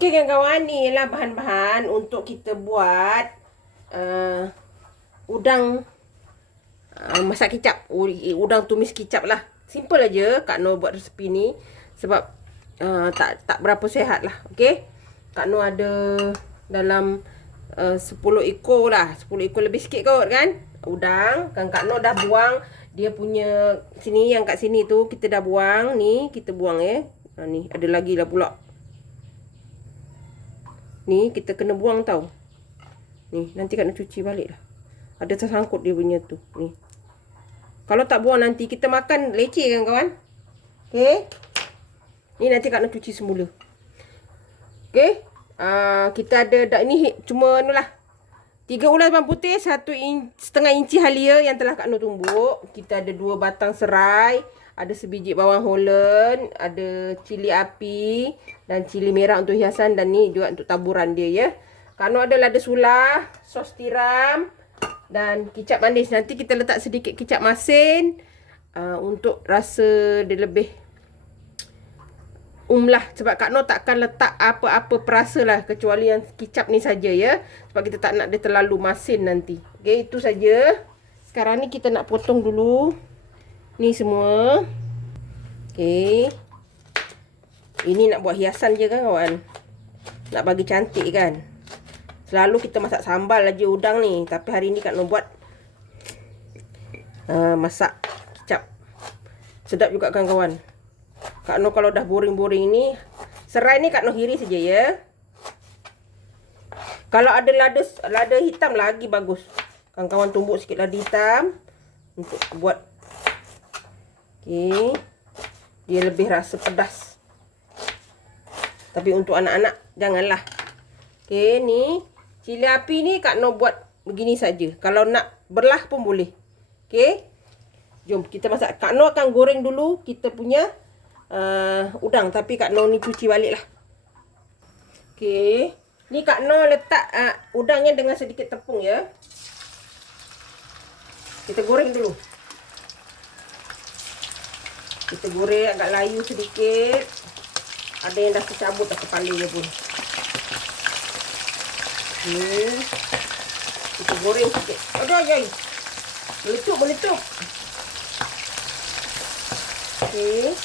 Okey kawan-kawan, ni ialah bahan-bahan untuk kita buat udang masak kicap. Udang tumis kicap lah. Simple aja Kak Noh buat resepi ni. Sebab tak berapa sihat lah. Okey. Kak Noh ada dalam 10 ekor lah. 10 ekor lebih sikit kot kan. Udang. Kan Kak Noh dah buang. Dia punya sini, yang kat sini tu kita dah buang. Ni kita buang ni ada lagi lah pula. Ni kita kena buang tau. Ni nanti Kak Noh cuci balik lah. Ada tersangkut dia punya tu. Ni. Kalau tak buang nanti kita makan leceh kan kawan. Okey. Ni nanti Kak Noh cuci semula. Okey. Kita ada ini cuma ni lah. 3 ulas bawang putih, 1,5 inci halia yang telah Kak Noh tumbuk. Kita ada 2 batang serai, ada sebiji bawang holland, ada cili api dan cili merah untuk hiasan, dan ni juga untuk taburan dia ya. Kak Noh ada lada sulah, sos tiram dan kicap manis. Nanti kita letak sedikit kicap masin untuk rasa dia lebih lah. Sebab Kak Noh takkan letak apa-apa perasa lah, kecuali yang kicap ni saja ya. Sebab kita tak nak dia terlalu masin nanti. Okey, itu saja. Sekarang ni kita nak potong dulu ni semua. Okey. Ini nak buat hiasan je kan kawan. Nak bagi cantik kan. Selalu kita masak sambal aja udang ni, tapi hari ni Kak Noh buat masak kicap. Sedap juga kan kawan. Kak Noh kalau dah boring-boring ni, serai ni Kak Noh iris saja ya. Kalau ada lada hitam lagi bagus. Kawan-kawan tumbuk sikit lada hitam untuk buat. Okey. Dia lebih rasa pedas. Tapi untuk anak-anak janganlah. Okey, ni cili api ni Kak Noh buat begini saja. Kalau nak berlah pun boleh. Okey. Jom kita masak. Kak Noh akan goreng dulu kita punya udang, tapi Kak Noh ni cuci balik lah. Okey. Ni Kak Noh letak udangnya dengan sedikit tepung ya. Kita goreng dulu. Kita goreng agak layu sedikit. Ada yang dah tercabut dah kepalanya pun. Kita goreng sikit. Aduh, jai. Meletup. Okey.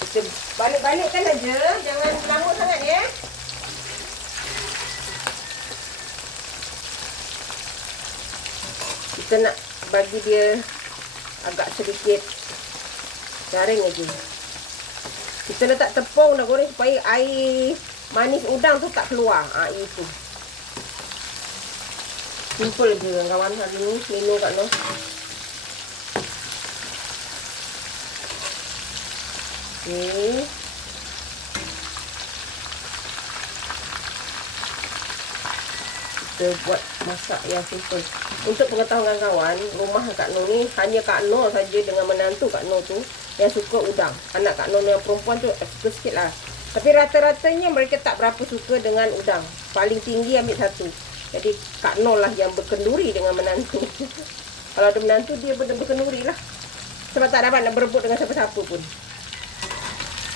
Kita balik-balikkan aja, jangan lama sangat ya. Kita nak bagi dia agak sedikit garing aja. Kita letak tepung nak goreng supaya air manis udang tu tak keluar. Itu. Simple je kawan hari ni menu Kak Noh. Okay. Kita buat masak yang simple. Untuk pengetahuan kawan, rumah Kak Noh ni hanya Kak Noh saja dengan menantu Kak Noh tu yang suka udang. Anak Kak Noh yang perempuan tu suka sikit lah. Tapi rata-ratanya mereka tak berapa suka dengan udang. Paling tinggi ambil 1. Jadi Kak Noh lah yang berkenduri dengan menantu. Kalau ada menantu dia berkenduri lah. Sebab tak dapat nak berebut dengan siapa-siapa pun.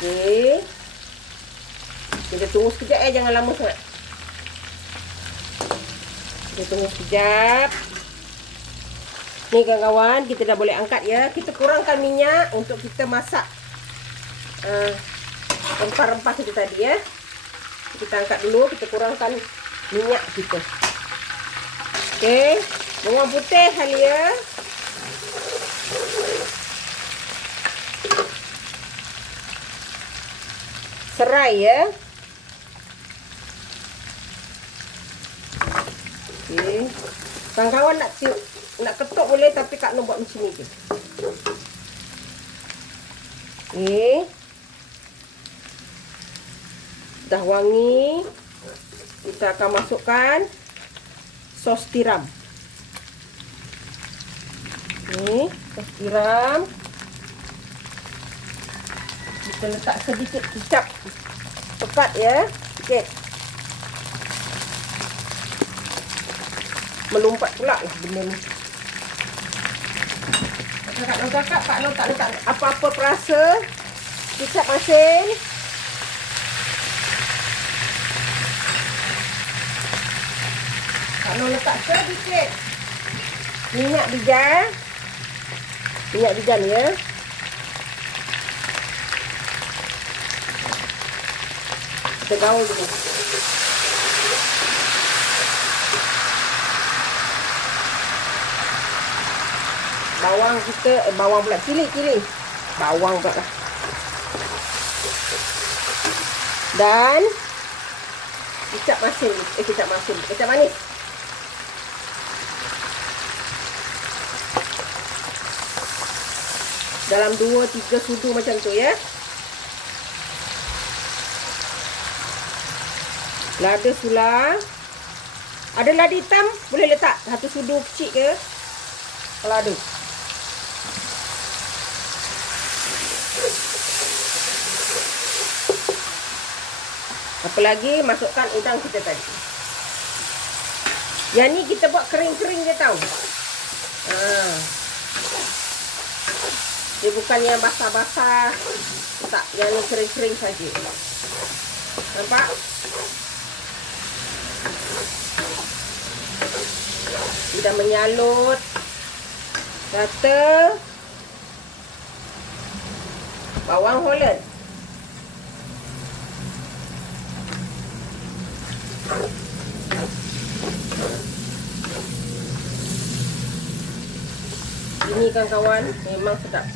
Okey. Kita tunggu sekejap jangan lama sangat. Kita tunggu sekejap. Ni kawan-kawan, kita dah boleh angkat ya. Kita kurangkan minyak untuk kita masak rempah-rempah kita tadi ya. Kita angkat dulu, kita kurangkan minyak kita. Okey. Bawang putih halia. Serai ya. Okey. Kawan-kawan nak ketuk boleh, tapi Kak Noh buat macam ni je. Okey. Dah wangi. Kita akan masukkan sos tiram. Ni sos tiram. Kita letak sedikit kicap. Tepat ya. Sikit. Melompat pula lah benda ni. Kak Noh cakap, Kak Noh tak letak apa-apa perasa. Kicap masin. Kak Noh letak sedikit minyak bijan. Minyak bijan ya. Kita gaul dulu. Bawang kita, bawang pula, cili. Bawang pula lah. Dan kicap manis. Dalam 2-3 sudu macam tu ya. Lada sula. Ada lada hitam, boleh letak 1 sudu kecil ke. Kalau ada. Apa lagi? Masukkan udang kita tadi. Yang ni kita buat kering-kering je tau. Dia bukan yang basah-basah. Tak, yang ni kering-kering saja. Nampak? Dia dah menyalut. Kata bawang Holland. Ini kawan-kawan memang sedap.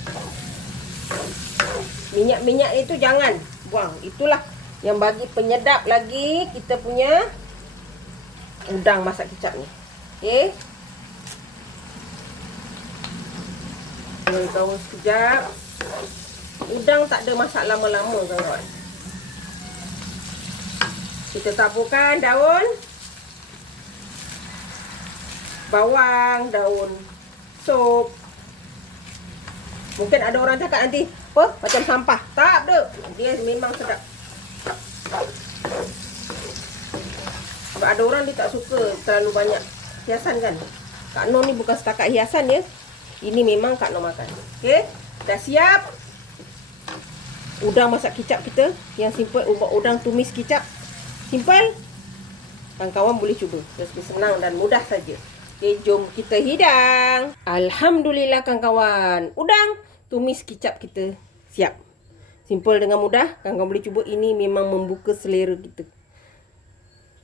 Minyak-minyak itu jangan buang. Itulah yang bagi penyedap lagi kita punya udang masak kicap ni. Okey. Tahu sekejap. Udang tak ada masak lama-lama kawan-kawan. Kita taburkan daun bawang, daun sup. Mungkin ada orang cakap nanti, apa? Macam sampah. Tak ada. Dia memang sedap. Sebab ada orang dia tak suka terlalu banyak hiasan kan. Kak Noh ni bukan setakat hiasan ya. Ini memang Kak Noh makan. Okey. Dah siap. Udang masak kicap kita. Yang simple. Udang tumis kicap. Simple. Kawan-kawan boleh cuba. Lebih senang dan mudah saja. Okey, jom kita hidang. Alhamdulillah kawan-kawan. Udang tumis kicap kita siap. Simple dengan mudah. Kawan-kawan boleh cuba. Ini memang membuka selera kita.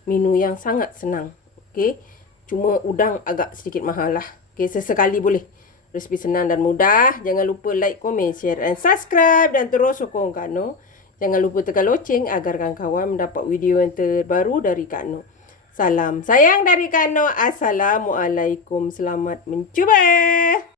Menu yang sangat senang. Okey. Cuma udang agak sedikit mahal lah. Okey, sesekali boleh. Resipi senang dan mudah. Jangan lupa like, komen, share dan subscribe. Dan terus sokong Kak Noh. Jangan lupa tekan loceng agar kawan-kawan mendapat video yang terbaru dari Kak Noh. Salam sayang dari Kak Noh. Assalamualaikum. Selamat mencuba.